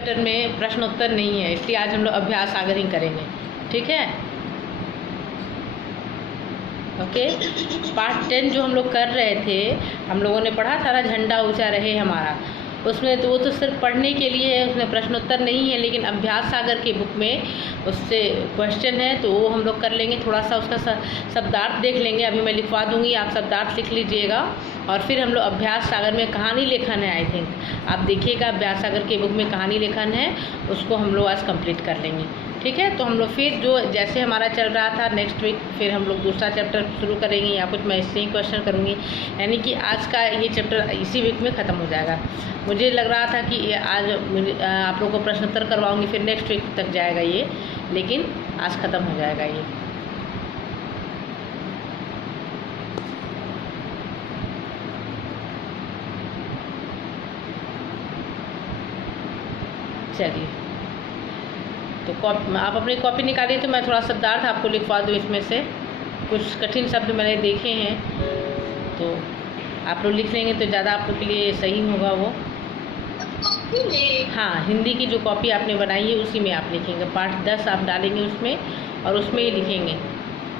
Chapter में प्रश्नोत्तर नहीं है, इसलिए आज हम लोग अभ्यास सागर ही करेंगे। ठीक है, ओके। पार्ट 10 जो हम लोग कर रहे थे, हम लोगों ने पढ़ा था ना, झंडा ऊंचा रहे हमारा, उसमें तो वो तो सिर्फ पढ़ने के लिए है, उसमें प्रश्नोत्तर नहीं है, लेकिन अभ्यास सागर की बुक में उससे क्वेश्चन है, तो वो हम लोग कर लेंगे। थोड़ा सा उसका शब्दार्थ देख लेंगे, अभी मैं लिखवा दूंगी, आप शब्दार्थ लिख लीजिएगा। और फिर हम लोग अभ्यास सागर में कहानी लेखन है, आई थिंक आप देखिएगा, अभ्यास सागर की बुक में कहानी लेखन है, उसको हम लोग आज कंप्लीट कर लेंगे। ठीक है, तो हम लोग फिर जो जैसे हमारा चल रहा था, नेक्स्ट वीक फिर हम लोग दूसरा चैप्टर शुरू करेंगे, या कुछ मैं इससे ही क्वेश्चन करूँगी, यानी कि आज का ये चैप्टर इसी वीक में ख़त्म हो जाएगा। मुझे लग रहा था कि आज आप लोगों को प्रश्नोत्तर करवाऊँगी, फिर नेक्स्ट वीक तक जाएगा ये, लेकिन आज ख़त्म हो जाएगा ये। चलिए, तो आप अपनी कॉपी निकालिए, तो मैं थोड़ा शब्दार्थ आपको लिखवा दूँ इसमें से। कुछ कठिन शब्द मैंने देखे हैं, तो आप लोग लिख लेंगे तो ज़्यादा आप लोग के लिए सही होगा वो। हाँ, हिंदी की जो कॉपी आपने बनाई है उसी में आप लिखेंगे। पाठ 10 आप डालेंगे उसमें, और उसमें ही लिखेंगे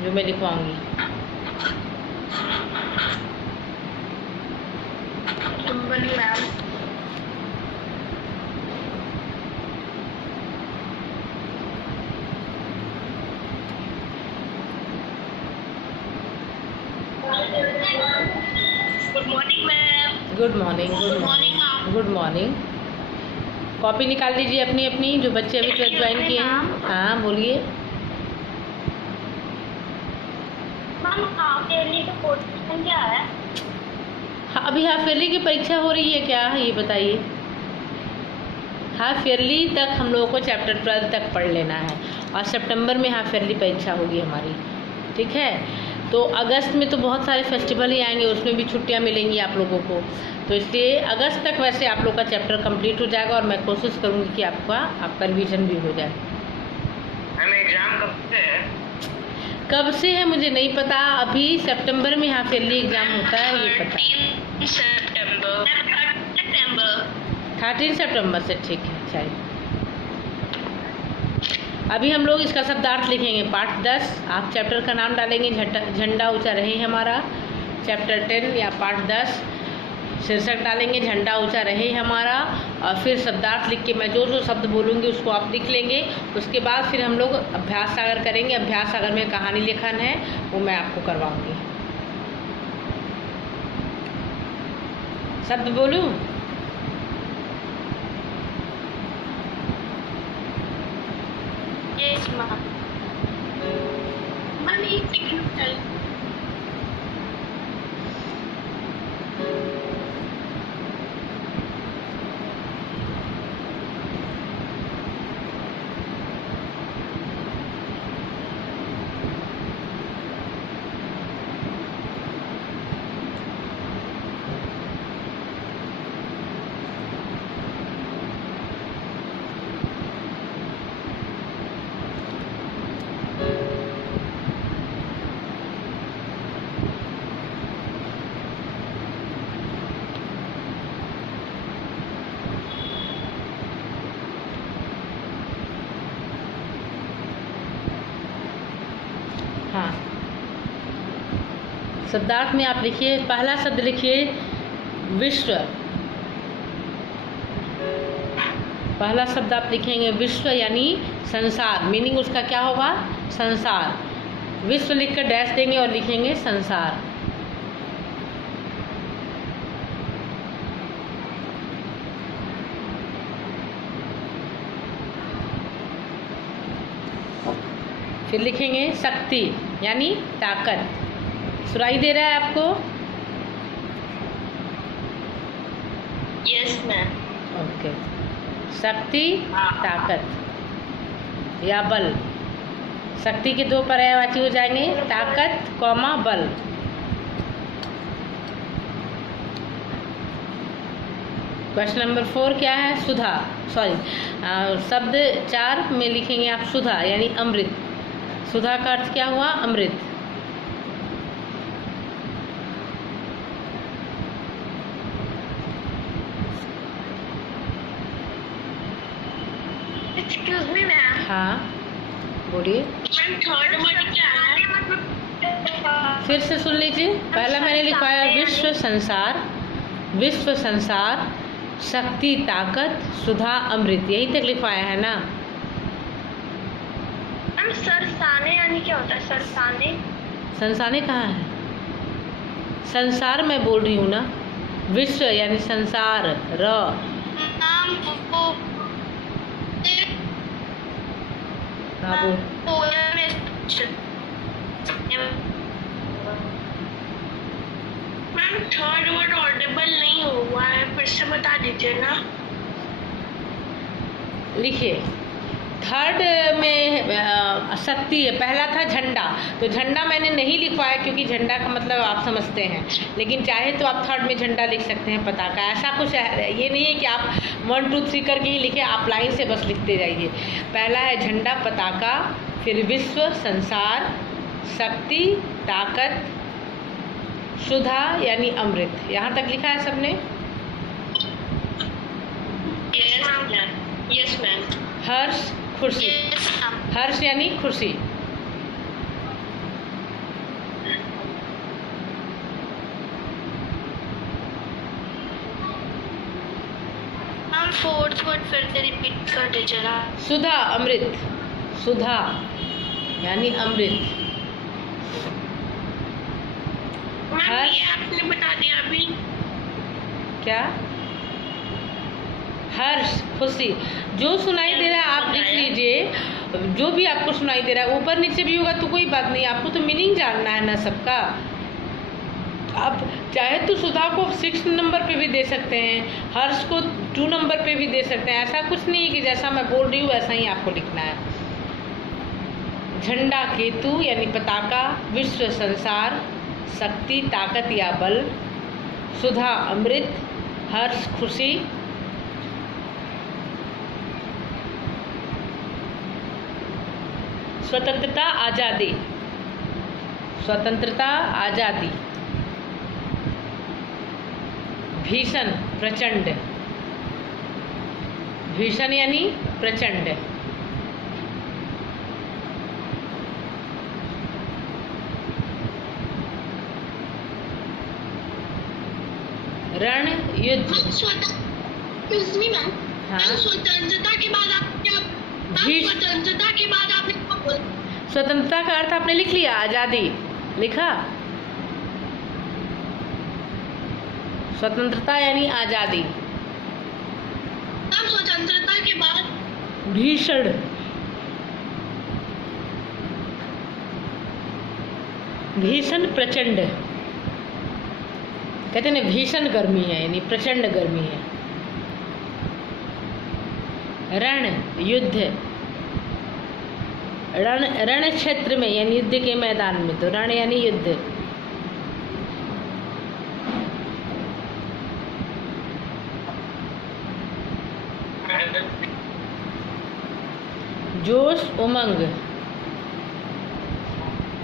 जो मैं लिखवाऊँगी। Good morning ma'am. Good morning. Good morning. Copy निकाल लीजिए अपनी अपनी, जो बच्चे अभी क्लास ज्वाइन किए हैं। हाँ बोलिए। हाफ ईयरली का पोर्शन क्या है? हाँ, अभी हाफ ईयरली की परीक्षा हो रही है क्या, ये बताइए। हाफ ईयरली तक हम लोगों को चैप्टर 12 तक पढ़ लेना है, और सितंबर में हाफ ईयरली परीक्षा होगी हमारी। ठीक है, तो अगस्त में तो बहुत सारे फेस्टिवल ही आएंगे, उसमें भी छुट्टियां मिलेंगी आप लोगों को, तो इसलिए अगस्त तक वैसे आप लोग का चैप्टर कंप्लीट हो जाएगा, और मैं कोशिश करूंगी कि आपका रिवीजन भी हो जाए। मैम एग्जाम कब से है? कब से है मुझे नहीं पता, अभी सितंबर में हाफ ईयरली एग्जाम होता है, ये पता। 13 सितंबर से। ठीक है, चलिए। अभी हम लोग इसका शब्दार्थ लिखेंगे। पाठ 10 आप चैप्टर का नाम डालेंगे, झंडा ऊंचा रहे हमारा। चैप्टर 10 या पाठ 10 शीर्षक डालेंगे, झंडा ऊंचा रहे हमारा, और फिर शब्दार्थ लिख के मैं जो जो शब्द बोलूँगी उसको आप लिख लेंगे। उसके बाद फिर हम लोग अभ्यास सागर करेंगे। अभ्यास सागर में कहानी लेखन है, वो मैं आपको करवाऊँगी। शब्द बोलूँ? Yes ma'am. एक सेकंड। हाँ, शब्दार्थ में आप लिखिए, पहला शब्द लिखिए विश्व। पहला शब्द आप लिखेंगे विश्व, यानी संसार। मीनिंग उसका क्या होगा? संसार। विश्व लिखकर डैश देंगे और लिखेंगे संसार। फिर लिखेंगे शक्ति, यानी ताकत। सुनाई दे रहा है आपको? Yes ma'am. ओके, शक्ति, ताकत या बल। शक्ति के दो पर्यायवाची हो जाएंगे, ताकत कौमा बल। क्वेश्चन नंबर 4 क्या है? सुधा, सॉरी, शब्द 4 में लिखेंगे आप सुधा, यानी अमृत। सुधा का अर्थ क्या हुआ? अमृत। Excuse me ma'am. हाँ बोलिए। मैम थर्ड वर्ड क्या है? फिर से सुन लीजिए। पहला मैंने लिखवाया विश्व संसार, विश्व संसार, शक्ति ताकत, सुधा अमृत, यही तक लिखवाया है ना। मैम सरसाने यानी क्या होता है? सरसाने संसाने कहाँ है? संसार मैं बोल रही हूँ ना, विश्व यानी संसार, र। मैम वो हाँ बोल। पोएम में मैम थर्ड वर्ड ऑडिबल नहीं हुआ है, फिर से बता दीजिए ना। लिखिए, थर्ड में शक्ति है, पहला था झंडा, तो झंडा मैंने नहीं लिखवाया क्योंकि झंडा का मतलब आप समझते हैं, लेकिन चाहे तो आप थर्ड में झंडा लिख सकते हैं, पताका, ऐसा कुछ है। ये नहीं है कि आप 1 2 3 करके ही लिखे, आप लाइन से बस लिखते जाइए। पहला है झंडा, पताका, फिर विश्व, संसार, शक्ति, ताकत, सुधा यानी अमृत। यहाँ तक लिखा है सबने? Yes ma'am. हर्ष, खुशी, हर्ष यानी खुशी, मैम फोर्थ वर्ड फिर से रिपीट कर दीजिए ना। सुधा अमृत, सुधा यानी अमृत। मैम ये आपने बता दिया अभी। क्या? हर्ष, खुशी, जो सुनाई दे रहा है आप लिख लीजिए, जो भी आपको सुनाई दे रहा है, ऊपर नीचे भी होगा तो कोई बात नहीं, आपको तो मीनिंग जानना है ना सबका। आप चाहे तो सुधा को 6 नंबर पे भी दे सकते हैं, हर्ष को 2 नंबर पे भी दे सकते हैं, ऐसा कुछ नहीं है कि जैसा मैं बोल रही हूँ वैसा ही आपको लिखना है। झंडा केतु यानी पताका, विश्व संसार, शक्ति ताकत या बल, सुधा अमृत, हर्ष खुशी, स्वतंत्रता आज़ादी, स्वतंत्रता आज़ादी, भीषण प्रचंड, भीषण यानी प्रचंड, रण युद्ध। हाँ। स्वतंत्रता के बाद आप क्या? स्वतंत्रता के बाद आपने क्या बोला? स्वतंत्रता का अर्थ आपने लिख लिया, आज़ादी लिखा। स्वतंत्रता यानी आज़ादी। मैम स्वतंत्रता के बाद भीषण, भीषण प्रचंड, कहते हैं ना भीषण गर्मी है यानी प्रचंड गर्मी है। रण युद्ध, रण क्षेत्र में यानी युद्ध के मैदान में, तो रण यानी युद्ध। जोश उमंग,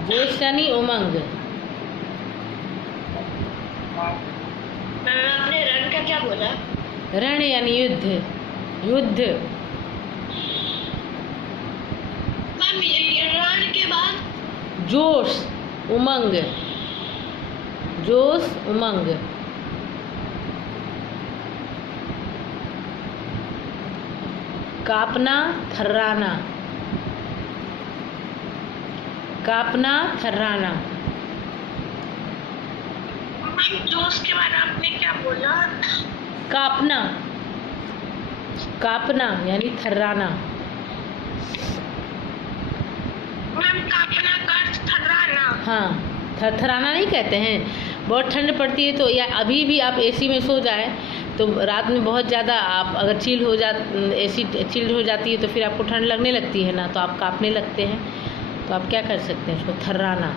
जोश यानी उमंग। आपने रण का क्या बोला? रण यानी युद्ध, युद्ध। मैम रण के बाद जोश उमंग, जोश उमंग। कापना थर्राना, कापना थर्राना। मैम जोश के बाद आपने क्या बोला? कापना, कापना यानी थर्राना। मैम कापना का अर्थ थर्राना। हाँ, थरथराना नहीं कहते हैं। बहुत ठंड पड़ती है तो, या अभी भी आप एसी में सो जाए तो रात में बहुत ज़्यादा आप अगर एसी चिल्ड हो जाती है तो फिर आपको ठंड लगने लगती है ना, तो आप कांपने लगते हैं। तो आप क्या कर सकते हैं, उसको थर्राना,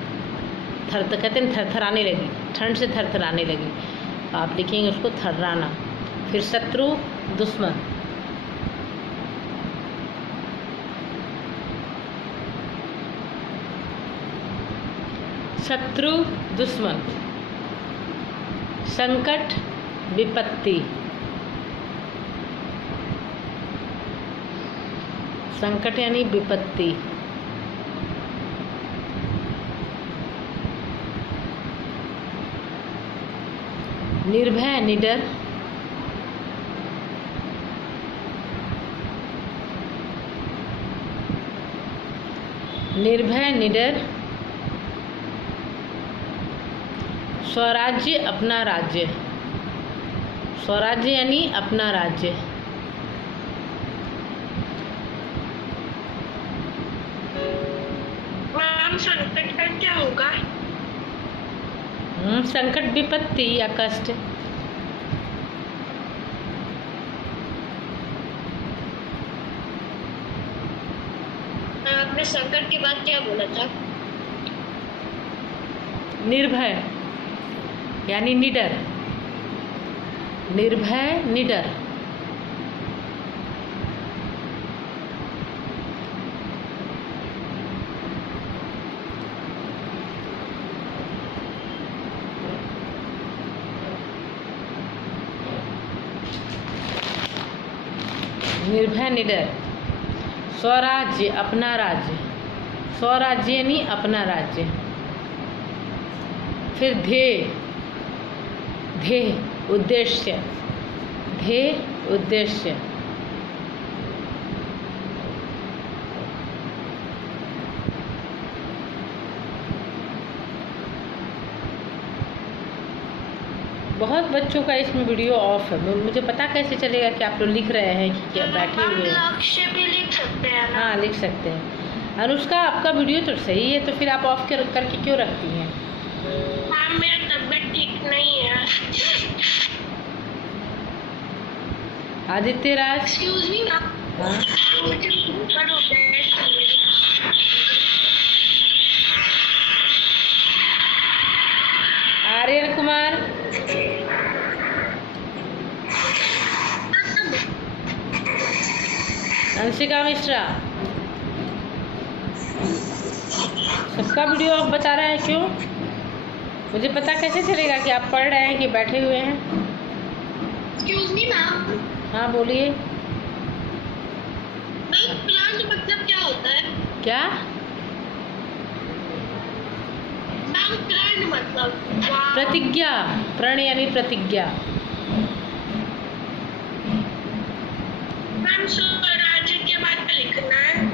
कहते हैं थरथराने लगी, ठंड से थरथराने लगी, तो आप लिखेंगे उसको थर्राना। फिर शत्रु दुश्मन, शत्रु दुश्मन। संकट विपत्ति, संकट यानी विपत्ति। निर्भय निडर। निर्भय निडर। स्वराज्य अपना राज्य। स्वराज्य यानी अपना राज्य। मैम संकट का क्या होगा? संकट विपत्ति या कष्ट। आपने संकट के बाद क्या बोला था? निर्भय यानी निडर। निर्भय निडर। निर्भय निडर। स्वराज्य अपना राज्य। स्वराज्य यानी अपना राज्य। फिर ध्येय। ध्येय उद्देश्य। ध्येय उद्देश्य। बहुत बच्चों का इसमें वीडियो ऑफ है। मुझे पता कैसे चलेगा कि आप लोग लिख रहे हैं कि क्या बैठे हम हुए हैं? लक्ष्य भी लिख सकते हैं ना? हाँ लिख सकते हैं। अनुष्का आपका वीडियो तो सही है, तो फिर आप ऑफ करके क्यों रखती हैं? मैम मेरा तबीयत ठीक नहीं है। Aditya Raj. Excuse me ma'am. हाँ मुझे शुगर हो गया है इसलिए। आर्यन कुमार। अंशिका मिश्रा। सबका वीडियो आप बता रहे हैं क्यों? मुझे पता कैसे चलेगा कि आप पढ़ रहे हैं कि बैठे हुए हैं? Excuse me ma'am. हाँ बोलिए। प्लांट मतलब क्या होता है? क्या? मैम प्लांट मतलब प्रतिज्ञा। प्रण यानी प्रतिज्ञा। मैम स्वराज्य के बाद क्या लिखना है?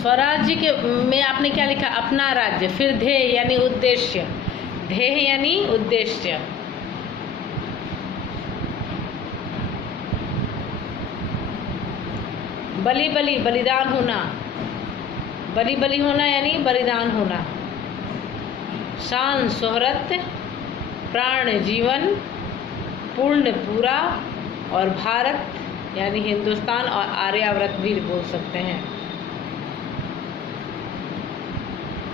स्वराज्य के में आपने क्या लिखा? अपना राज्य। फिर ध्येय यानी उद्देश्य। ध्येय यानी उद्देश्य। बलि बलि बलिदान होना। बलि बलि होना यानी बलिदान होना। शान शोहरत। प्राण जीवन। पूर्ण पूरा। और भारत यानी हिंदुस्तान और आर्यावर्त भी बोल सकते हैं।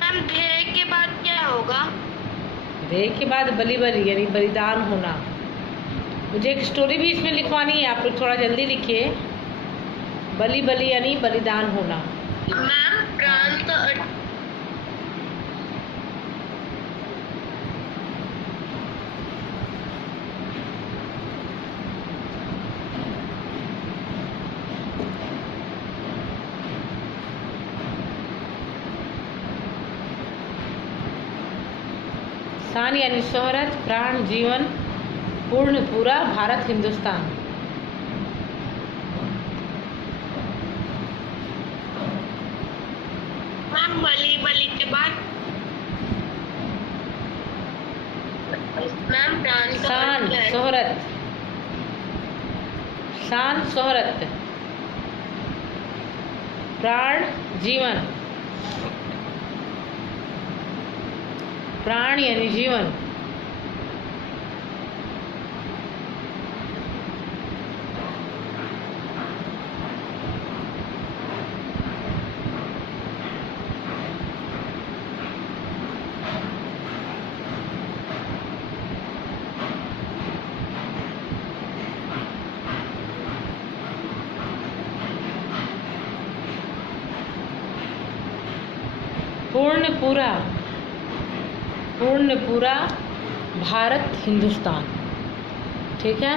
मैम ध्येय के बाद क्या होगा? ध्येय के बाद बलि बलि यानी बलिदान होना। मुझे एक स्टोरी भी इसमें लिखवानी है, आप लोग थोड़ा जल्दी लिखिए। बलि बलि यानी बलिदान होना। मैम प्राण तो शान यानी शोहरत। प्राण जीवन। पूर्ण पूरा। भारत हिंदुस्तान। मैम बलि बलि के बाद मैम प्राण तो शान शोहरत। शान शोहरत। प्राण जीवन। प्राण यानी जीवन। पूर्ण पूरा। पूर्ण पूरा। भारत हिंदुस्तान। ठीक है।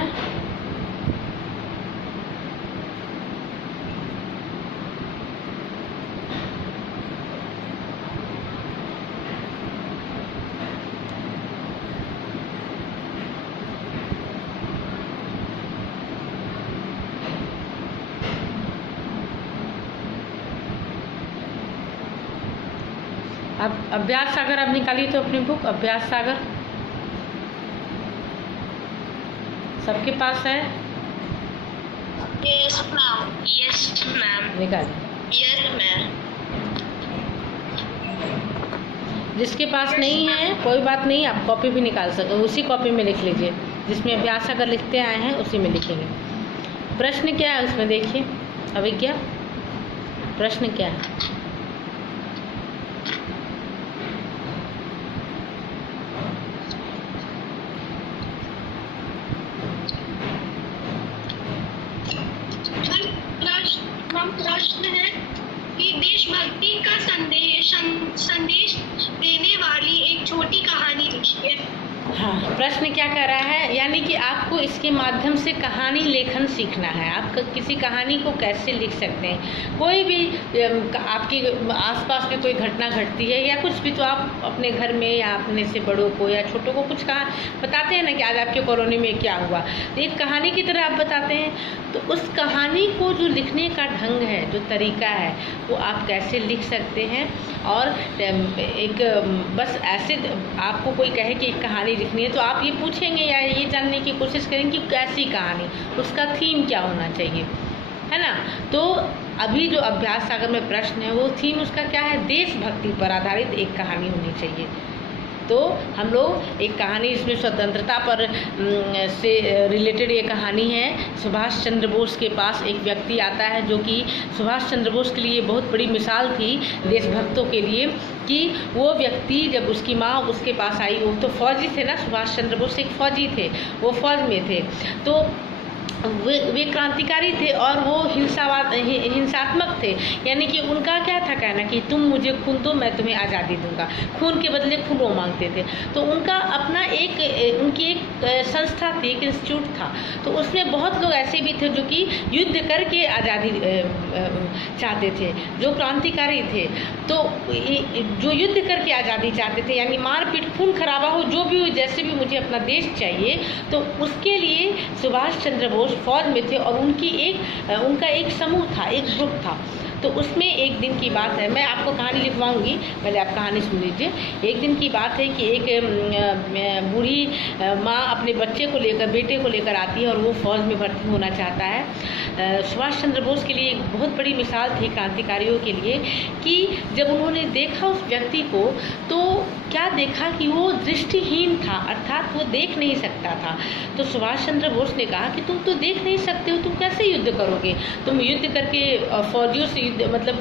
अब अभ्यास सागर आप निकालिए तो अपनी बुक, अभ्यास सागर सबके पास है? Yes ma'am. Yes ma'am. निकालिए। Yes ma'am. जिसके पास नहीं है कोई बात नहीं, आप कॉपी भी निकाल सकते, उसी कॉपी में लिख लीजिए जिसमें अभ्यास सागर लिखते आए हैं, उसी में लिखेंगे। प्रश्न क्या है उसमें देखिए, अभिज्ञा प्रश्न क्या है? प्रश्न है कि देशभक्ति का संदेश देने वाली एक छोटी कहानी लिखिए। हाँ, प्रश्न क्या कह रहा है, यानी कि आपको इसके माध्यम से कहानी लेखन सीखना है। आप किसी कहानी को कैसे लिख सकते हैं, कोई भी आपके आसपास में कोई घटना घटती है या कुछ भी, तो आप अपने घर में या अपने से बड़ों को या छोटों को कुछ कहा बताते हैं ना कि आज आपके कॉलोनी में क्या हुआ, तो एक कहानी की तरह आप बताते हैं। तो उस कहानी को जो लिखने का ढंग है, जो तरीका है, वो आप कैसे लिख सकते हैं। और एक बस ऐसे आपको कोई कहे कि एक कहानी लिखनी है तो आप ये पूछेंगे या ये जानने की कोशिश करेंगे कि कैसी कहानी, उसका थीम क्या होना चाहिए, है ना। तो अभी जो अभ्यास सागर में प्रश्न है वो थीम उसका क्या है, देशभक्ति पर आधारित एक कहानी होनी चाहिए। तो हम लोग एक कहानी इसमें स्वतंत्रता पर से रिलेटेड ये कहानी है। सुभाष चंद्र बोस के पास एक व्यक्ति आता है जो कि सुभाष चंद्र बोस के लिए बहुत बड़ी मिसाल थी देशभक्तों के लिए, कि वो व्यक्ति जब उसकी माँ उसके पास आई, वो तो फौजी थे ना, सुभाष चंद्र बोस एक फौजी थे, वो फौज में थे, तो वे क्रांतिकारी थे और वो हिंसात्मक थे। यानी कि उनका क्या था कहना कि तुम मुझे खून दो मैं तुम्हें आज़ादी दूंगा, खून के बदले खून वो मांगते थे। तो उनका अपना उनकी एक संस्था थी, एक इंस्टीट्यूट था, तो उसमें बहुत लोग ऐसे भी थे जो कि युद्ध करके आज़ादी चाहते थे, जो क्रांतिकारी थे। तो जो युद्ध करके आज़ादी चाहते थे, यानी मारपीट खून खराबा हो, जो भी हो, जैसे भी मुझे अपना देश चाहिए, तो उसके लिए सुभाष चंद्र बोस फौज में थे और उनका एक समूह था, एक ग्रुप था। तो उसमें एक दिन की बात है, मैं आपको कहानी लिखवाऊंगी, पहले आप कहानी सुन लीजिए। एक दिन की बात है कि एक बूढ़ी माँ अपने बेटे को लेकर आती है और वो फौज में भर्ती होना चाहता है। सुभाष चंद्र बोस के लिए एक बहुत बड़ी मिसाल थी क्रांतिकारियों के लिए, कि जब उन्होंने देखा उस व्यक्ति को, तो क्या देखा कि वो दृष्टिहीन था, अर्थात वो देख नहीं सकता था। तो सुभाष चंद्र बोस ने कहा कि तुम तो देख नहीं सकते हो, तुम कैसे युद्ध करोगे, तुम युद्ध करके फौजियों से मतलब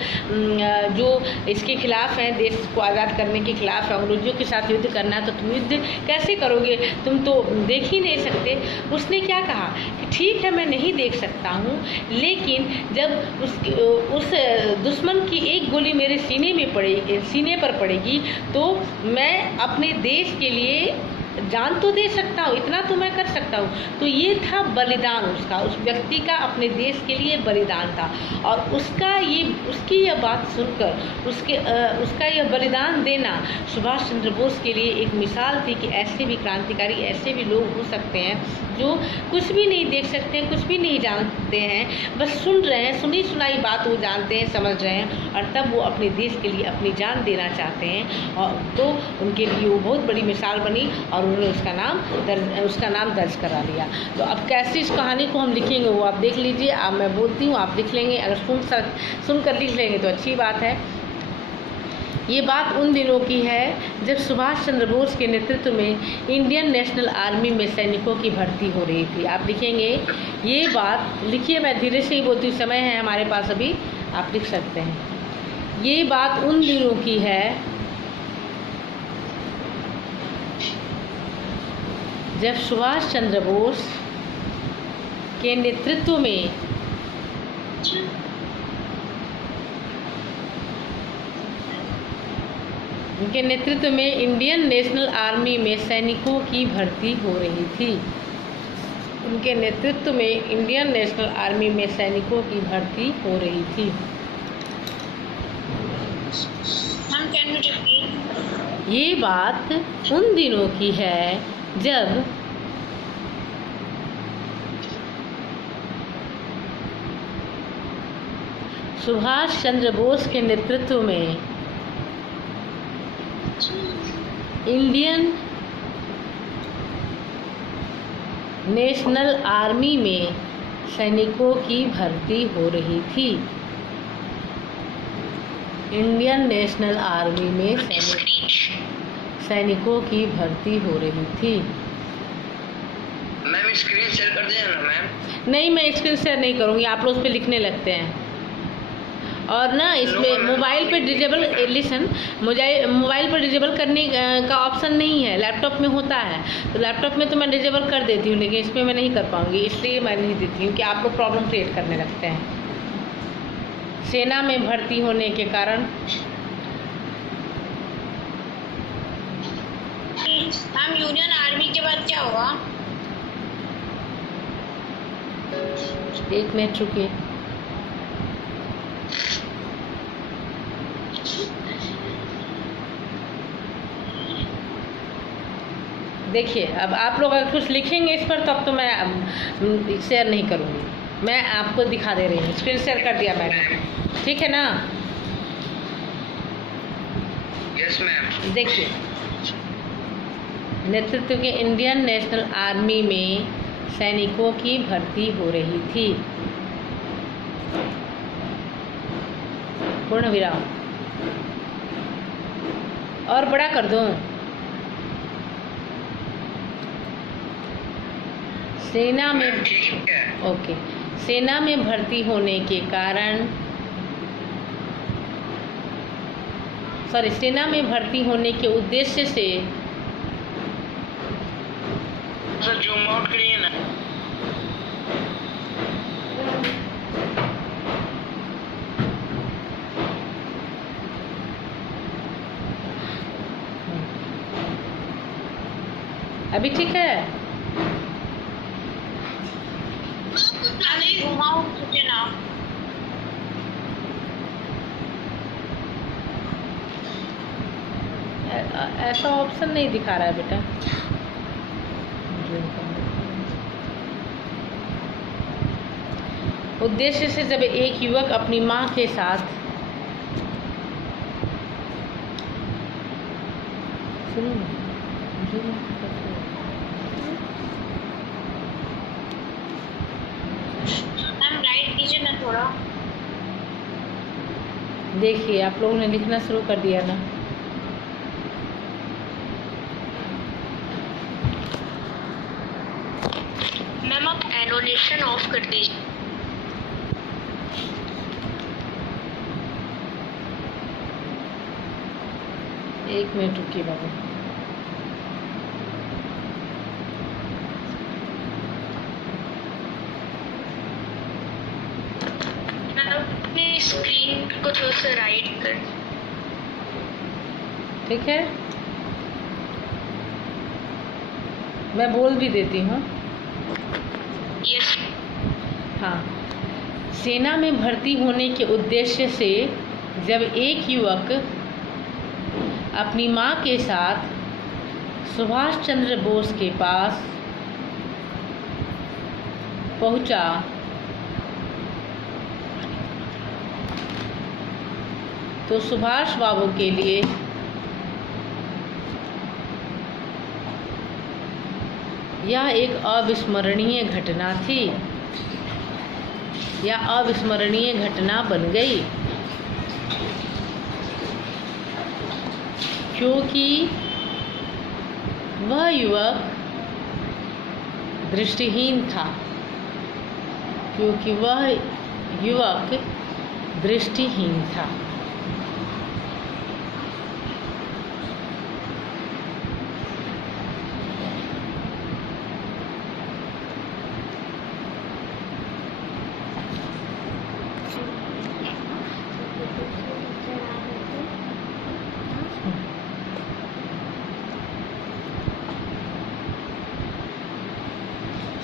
जो इसके खिलाफ है, देश को आज़ाद करने के खिलाफ है, अंग्रेजों के साथ युद्ध करना है, तो तुम युद्ध कैसे करोगे, तुम तो देख ही नहीं सकते। उसने क्या कहा कि ठीक है मैं नहीं देख सकता हूँ, लेकिन जब उस दुश्मन की एक गोली मेरे सीने पर पड़ेगी तो मैं अपने देश के लिए जान तो दे सकता हूँ, इतना तो मैं कर सकता हूँ। तो ये था बलिदान उसका, उस व्यक्ति का अपने देश के लिए बलिदान था। और उसकी यह बात सुनकर उसका यह बलिदान देना सुभाष चंद्र बोस के लिए एक मिसाल थी कि ऐसे भी क्रांतिकारी, ऐसे भी लोग हो सकते हैं जो कुछ भी नहीं देख सकते, कुछ भी नहीं जानते हैं, बस सुन रहे हैं, सुनी सुनाई बात वो जानते हैं, समझ रहे हैं, और तब वो अपने देश के लिए अपनी जान देना चाहते हैं। और तो उनके लिए वो बहुत बड़ी मिसाल बनी और उन्होंने उसका नाम दर्ज करा लिया। तो अब कैसे इस कहानी को हम लिखेंगे वो आप देख लीजिए। अब मैं बोलती हूँ, आप लिख लेंगे, अगर सुनकर लिख लेंगे तो अच्छी बात है। ये बात उन दिनों की है जब सुभाष चंद्र बोस के नेतृत्व में इंडियन नेशनल आर्मी में सैनिकों की भर्ती हो रही थी। आप लिखेंगे, ये बात लिखिए, मैं धीरे से ही बोलती हूँ, समय है हमारे पास अभी, आप लिख सकते हैं। ये बात उन दिनों की है जब सुभाष चंद्र बोस के नेतृत्व में इंडियन नेशनल आर्मी में सैनिकों की भर्ती हो रही थी। उनके नेतृत्व में इंडियन नेशनल आर्मी में सैनिकों की भर्ती हो रही थी। ये बात उन दिनों की है जब सुभाष चंद्र बोस के नेतृत्व में इंडियन नेशनल आर्मी में सैनिकों की भर्ती हो रही थी। इंडियन नेशनल आर्मी में सैनिकों की भर्ती हो रही थी। मैम स्क्रीन शेयर कर देना ना मैम। नहीं, मैं स्क्रीन शेयर नहीं करूँगी, आप लोग उस पर लिखने लगते हैं। और ना इसमें मोबाइल पे डिजेबल मोबाइल पर डिजेबल करने का ऑप्शन नहीं है, लैपटॉप में होता है। तो लैपटॉप में तो मैं डिजेबल कर देती हूँ, लेकिन इसमें मैं नहीं कर पाऊँगी, इसलिए मैं नहीं देती हूँ कि आप लोग प्रॉब्लम क्रिएट करने लगते हैं। सेना में भर्ती होने के कारण हम यूनियन आर्मी के बाद क्या हुआ? 1 मिनट रुकिए। देखिए, अब आप लोग अगर कुछ लिखेंगे इस पर तब तो मैं शेयर नहीं करूँगी। मैं आपको दिखा दे रही हूँ, स्क्रीन शेयर कर दिया मैंने, ठीक है ना? Yes ma'am. देखिए, नेतृत्व के इंडियन नेशनल आर्मी में सैनिकों की भर्ती हो रही थी। पूर्ण विराम। और बड़ा कर दूं? सेना में, ठीक है। ओके, सेना में भर्ती होने के कारण, सेना में भर्ती होने के उद्देश्य से सर जूम आउट करिए ना। अभी ठीक है? ऐसा ऑप्शन नहीं दिखा रहा है बेटा। उद्देश्य से जब एक युवक अपनी मां के साथ राइट कीजिए ना थोड़ा। देखिए, आप लोगों ने लिखना शुरू कर दिया ना। मैम आप एनोटेशन ऑफ कर दीजिए। 1 मिनट रुकिए बाबू। अपने स्क्रीन को थोड़ा सा राइट कर। ठीक है, मैं बोल भी देती हूँ। यस। हाँ, सेना में भर्ती होने के उद्देश्य से जब एक युवक अपनी मां के साथ सुभाष चंद्र बोस के पास पहुंचा तो सुभाष बाबू के लिए यह एक अविस्मरणीय घटना थी, या अविस्मरणीय घटना बन गई, क्योंकि वह युवक दृष्टिहीन था। क्योंकि वह युवक दृष्टिहीन था।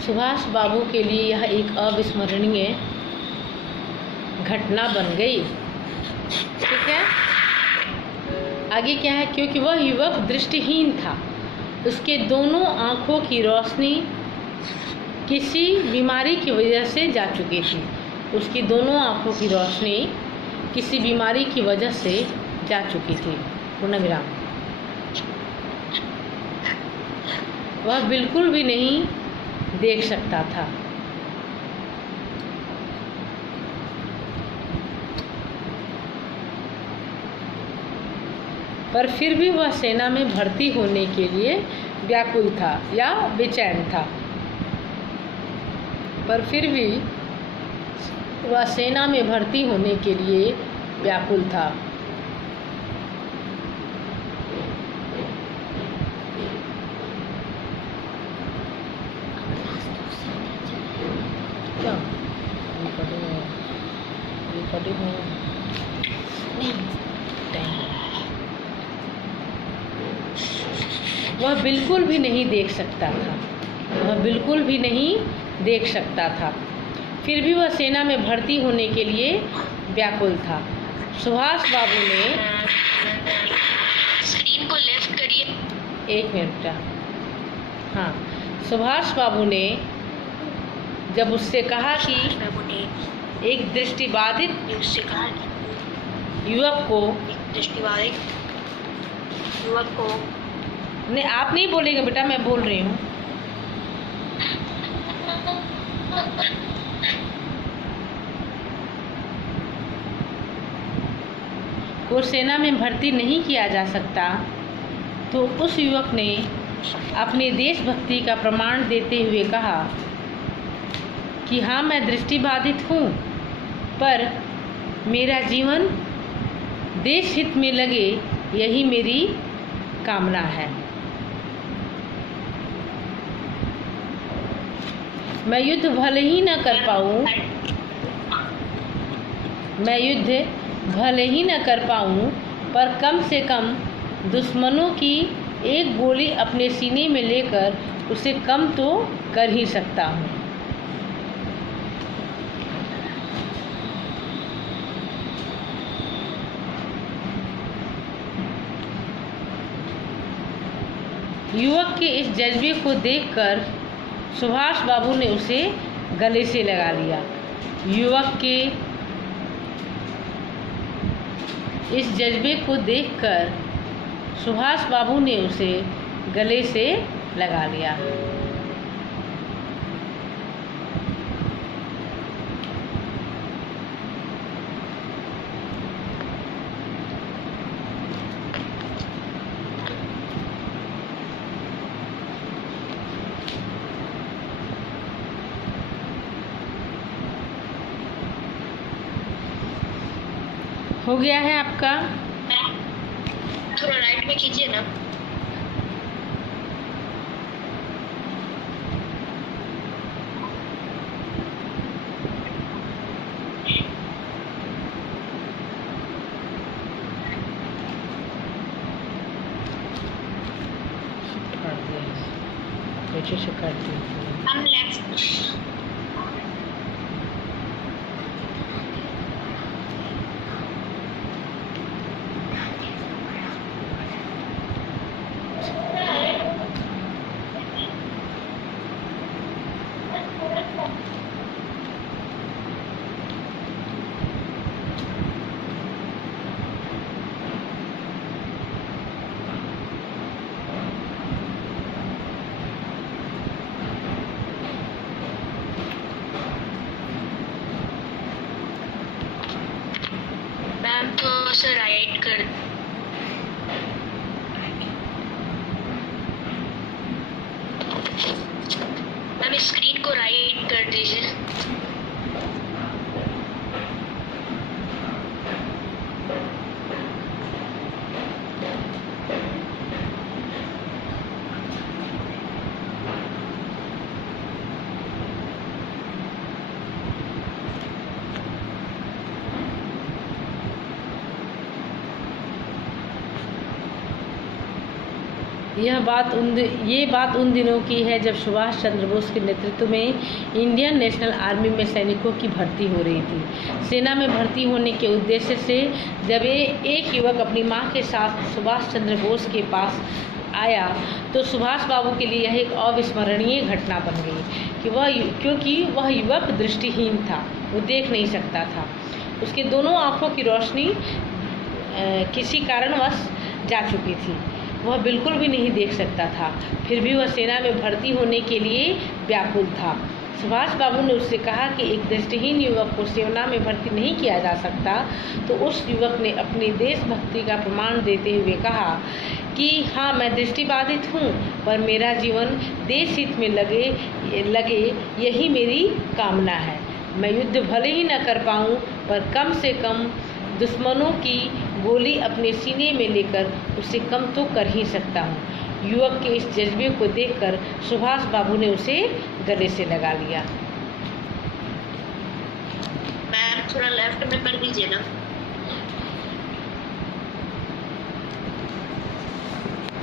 सुभाष बाबू के लिए यह एक अविस्मरणीय घटना बन गई। ठीक है, आगे क्या है? क्योंकि वह युवक दृष्टिहीन था, उसके दोनों आँखों की रोशनी किसी बीमारी की वजह से जा चुकी थी। उसकी दोनों आँखों की रोशनी किसी बीमारी की वजह से जा चुकी थी। पूर्ण विराम। वह बिल्कुल भी नहीं देख सकता था। पर फिर भी वह सेना में भर्ती होने के लिए व्याकुल था या बेचैन था। पर फिर भी वह सेना में भर्ती होने के लिए व्याकुल था। क्या वह बिल्कुल भी नहीं देख सकता था। वह बिल्कुल भी नहीं देख सकता था। फिर भी वह सेना में भर्ती होने के लिए व्याकुल था। सुभाष बाबू ने स्क्रीन को लेफ्ट करिए। 1 मिनट। हाँ, सुभाष बाबू ने जब उससे कहा कि एक दृष्टिबाधित युवक को नहीं, आप नहीं बोलेंगे बेटा, मैं बोल रही हूँ। को सेना में भर्ती नहीं किया जा सकता, तो उस युवक ने अपनी देशभक्ति का प्रमाण देते हुए कहा कि हाँ, मैं दृष्टिबाधित हूँ, पर मेरा जीवन देश हित में लगे, यही मेरी कामना है। मैं युद्ध भले ही न कर पाऊँ, पर कम से कम दुश्मनों की एक गोली अपने सीने में लेकर उसे कम तो कर ही सकता हूँ। युवक के इस जज्बे को देखकर सुभाष बाबू ने उसे गले से लगा लिया। युवक के इस जज्बे को देखकर सुभाष बाबू ने उसे गले से लगा लिया। हो गया है आपका? थोड़ा राइट में कीजिए ना। पीछे से काट दीजिए। हम लेफ्ट मैम तो सर राइट कर। मैम स्क्रीन को राइट कर दीजिए। ये बात उन दिनों की है जब सुभाष चंद्र बोस के नेतृत्व में इंडियन नेशनल आर्मी में सैनिकों की भर्ती हो रही थी। सेना में भर्ती होने के उद्देश्य से जब एक युवक अपनी मां के साथ सुभाष चंद्र बोस के पास आया, तो सुभाष बाबू के लिए यह एक अविस्मरणीय घटना बन गई क्योंकि वह युवक दृष्टिहीन था, वो देख नहीं सकता था। उसके दोनों आँखों की रोशनी किसी कारणवश जा चुकी थी। वह बिल्कुल भी नहीं देख सकता था, फिर भी वह सेना में भर्ती होने के लिए व्याकुल था। सुभाष बाबू ने उससे कहा कि एक दृष्टिहीन युवक को सेना में भर्ती नहीं किया जा सकता, तो उस युवक ने अपनी देशभक्ति का प्रमाण देते हुए कहा कि हाँ, मैं दृष्टिबाधित हूँ, पर मेरा जीवन देश हित में लगे यही मेरी कामना है। मैं युद्ध भले ही न कर पाऊँ, पर कम से कम दुश्मनों की गोली अपने सीने में लेकर उसे कम तो कर ही सकता हूँ। युवक के इस जज्बे को देखकर सुभाष बाबू ने उसे गले से लगा लिया। मैम थोड़ा लेफ्ट में कर दीजिए ना।